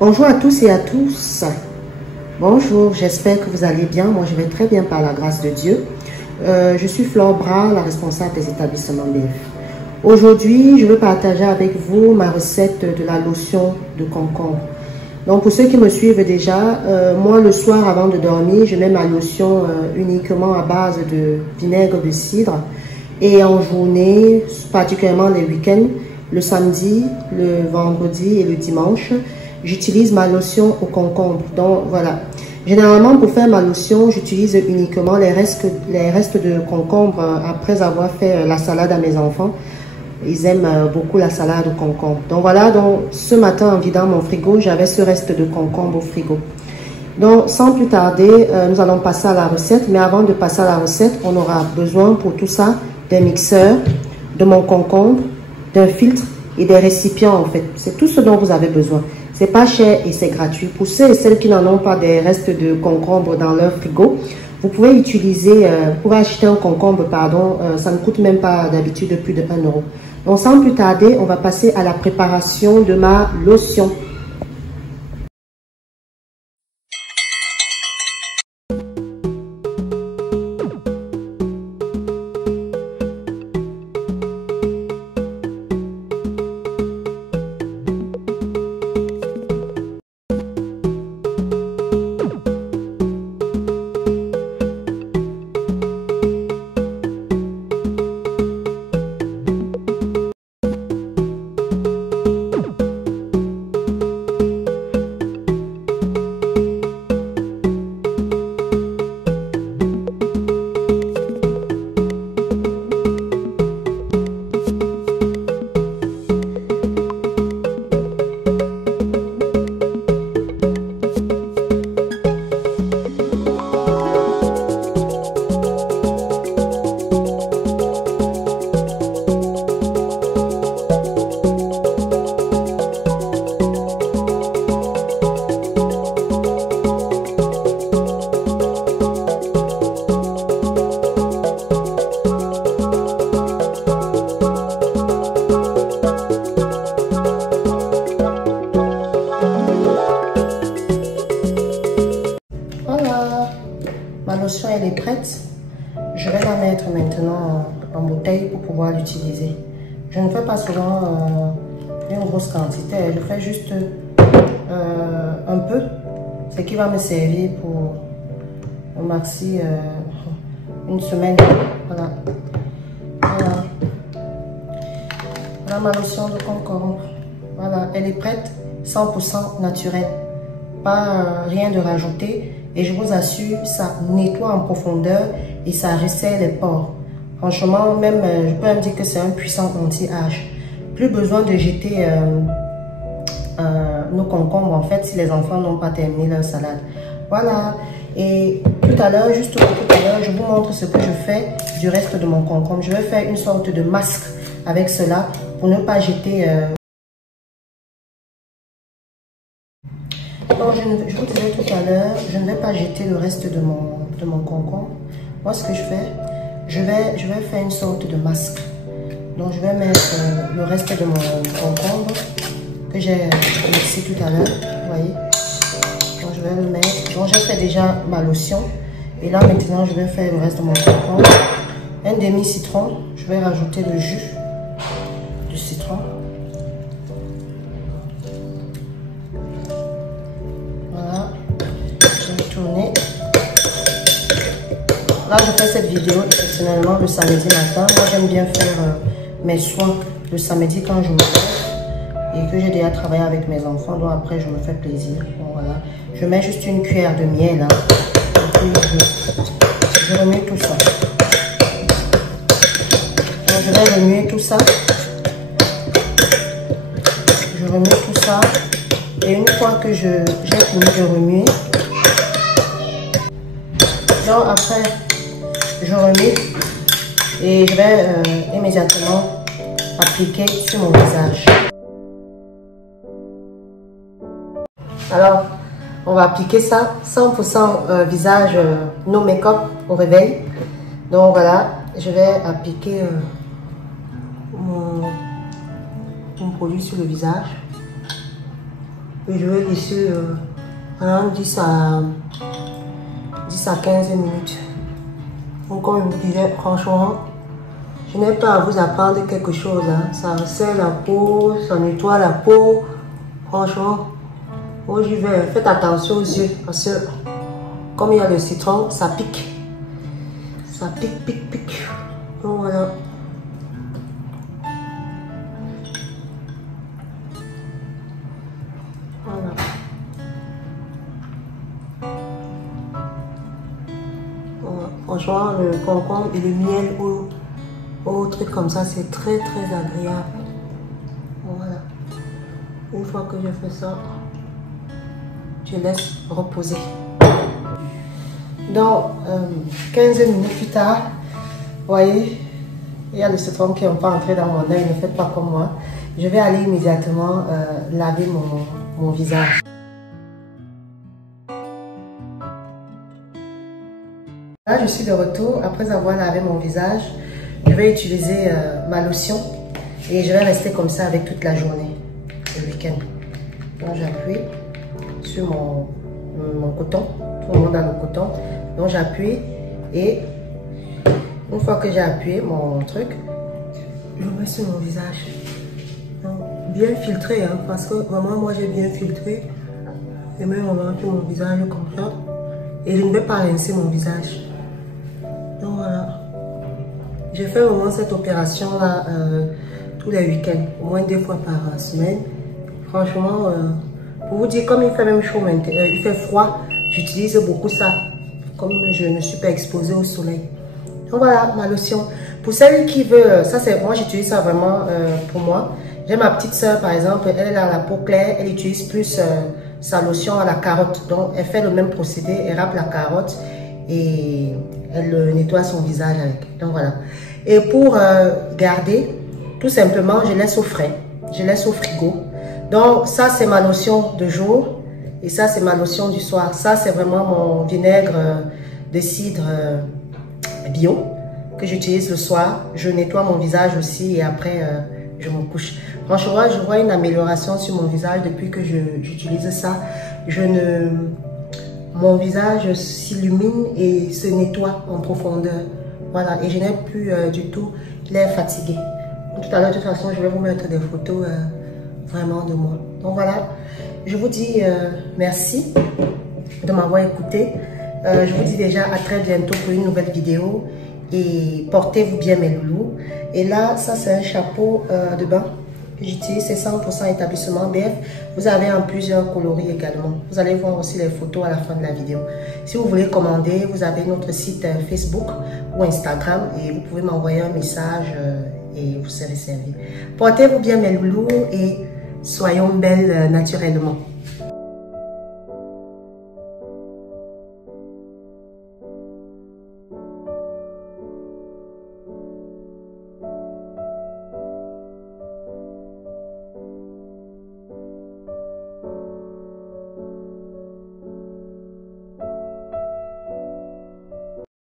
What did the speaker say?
Bonjour à tous et à tous. Bonjour, j'espère que vous allez bien. Moi, je vais très bien par la grâce de Dieu. Je suis Flore Bras, la responsable des établissements BF. Aujourd'hui, je veux partager avec vous ma recette de la lotion de concombre. Donc, pour ceux qui me suivent déjà, moi, le soir, avant de dormir, je mets ma lotion uniquement à base de vinaigre de cidre. Et en journée, particulièrement les week-ends, le samedi, le vendredi et le dimanche, j'utilise ma lotion au concombre. Donc voilà, généralement pour faire ma lotion, j'utilise uniquement les restes de concombre après avoir fait la salade à mes enfants. Ils aiment beaucoup la salade au concombre. Donc voilà, donc ce matin en vidant mon frigo, j'avais ce reste de concombre au frigo. Donc sans plus tarder, nous allons passer à la recette. Mais avant de passer à la recette, on aura besoin pour tout ça d'un mixeur, de mon concombre, d'un filtre et des récipients en fait. C'est tout ce dont vous avez besoin. C'est pas cher et c'est gratuit. Pour ceux et celles qui n'en ont pas des restes de concombre dans leur frigo, vous pouvez utiliser, vous pouvez acheter un concombre, pardon, ça ne coûte même pas d'habitude plus de 1 euro. Donc sans plus tarder, on va passer à la préparation de ma lotion. Ma lotion elle est prête. Je vais la mettre maintenant en bouteille pour pouvoir l'utiliser. Je ne fais pas souvent une grosse quantité. Je fais juste un peu. Ce qui va me servir pour au maxi une semaine. Voilà. Voilà ma lotion de concombre. Voilà, elle est prête, 100% naturelle. Pas rien de rajouté. Et je vous assure, ça nettoie en profondeur et ça resserre les pores. Franchement, même, je peux même dire que c'est un puissant anti-âge. Plus besoin de jeter nos concombres, en fait, si les enfants n'ont pas terminé leur salade. Voilà. Et tout à l'heure, juste pour tout à l'heure, je vous montre ce que je fais du reste de mon concombre. Je vais faire une sorte de masque avec cela pour ne pas jeter... Donc, je vous disais tout à l'heure, je ne vais pas jeter le reste de mon concombre. Moi, ce que je fais, je vais faire une sorte de masque. Donc, je vais mettre le reste de mon concombre que j'ai mixé tout à l'heure. Vous voyez? Donc, je vais le mettre. Donc, j'ai fait déjà ma lotion. Et là, maintenant, je vais faire le reste de mon concombre. Un demi-citron. Je vais rajouter le jus du citron. Là, je fais cette vidéo exceptionnellement le samedi matin. Moi, j'aime bien faire mes soins le samedi quand je me lève et que j'ai déjà travaillé avec mes enfants. Donc après, je me fais plaisir. Bon, voilà. Je mets juste une cuillère de miel. Hein, et puis je remue tout ça. Donc, je vais remuer tout ça. Je remue tout ça. Et une fois que j'ai fini de remuer, donc après, je remets et je vais immédiatement appliquer sur mon visage. Alors, on va appliquer ça 100% visage no make-up au réveil. Donc voilà, je vais appliquer mon produit sur le visage. je vais laisser 10 à 15 minutes. Donc comme je vous disais, franchement, je n'ai pas à vous apprendre quelque chose. Hein. Ça resserre la peau, ça nettoie la peau. Franchement, moi j'y vais. Faites attention aux yeux parce que comme il y a le citron, ça pique. Ça pique, pique, pique. Donc voilà. Voilà. Franchement, le concombre et le miel au truc comme ça, c'est très très agréable. Voilà. Une fois que je fais ça, je laisse reposer. Donc, 15 minutes plus tard, vous voyez, il y a le citron qui est un peu entré dans mon œil. Ne faites pas comme moi. Je vais aller immédiatement laver mon visage. Là, je suis de retour. Après avoir lavé mon visage, je vais utiliser ma lotion et je vais rester comme ça avec toute la journée, le week-end. Donc, j'appuie sur mon coton. Tout le monde a le coton. Donc, j'appuie et une fois que j'ai appuyé mon truc, je mets sur mon visage. Donc, bien filtré, hein, parce que vraiment, moi, j'ai bien filtré. Je mets vraiment sur mon visage comme ça. Et je ne vais pas rincer mon visage. Donc voilà, je fais vraiment cette opération là tous les week-ends, au moins 2 fois par semaine. Franchement, pour vous dire, comme il fait même chaud maintenant, il fait froid, j'utilise beaucoup ça, comme je ne suis pas exposée au soleil. Donc voilà ma lotion. Pour celle qui veut, ça c'est moi j'utilise ça vraiment pour moi. J'ai ma petite soeur par exemple, elle a la peau claire, elle utilise plus sa lotion à la carotte. Donc elle fait le même procédé, elle râpe la carotte et elle nettoie son visage avec. Donc voilà. Et pour garder, tout simplement, je laisse au frais. Je laisse au frigo. Donc ça, c'est ma lotion de jour. Et ça, c'est ma lotion du soir. Ça, c'est vraiment mon vinaigre de cidre bio que j'utilise le soir. Je nettoie mon visage aussi et après, je me couche. Franchement, je vois une amélioration sur mon visage depuis que j'utilise ça. Mon visage s'illumine et se nettoie en profondeur. Voilà, et je n'ai plus du tout l'air fatigué. Tout à l'heure, de toute façon, je vais vous mettre des photos vraiment de moi. Donc voilà, je vous dis merci de m'avoir écouté. Je vous dis déjà à très bientôt pour une nouvelle vidéo. Et portez-vous bien mes loulous. Et là, ça c'est un chapeau de bain. J'utilise, c'est 100% établissement BF. Vous avez en plusieurs coloris également. Vous allez voir aussi les photos à la fin de la vidéo. Si vous voulez commander, vous avez notre site Facebook ou Instagram et vous pouvez m'envoyer un message et vous serez servi. Portez-vous bien mes loulous et soyons belles naturellement.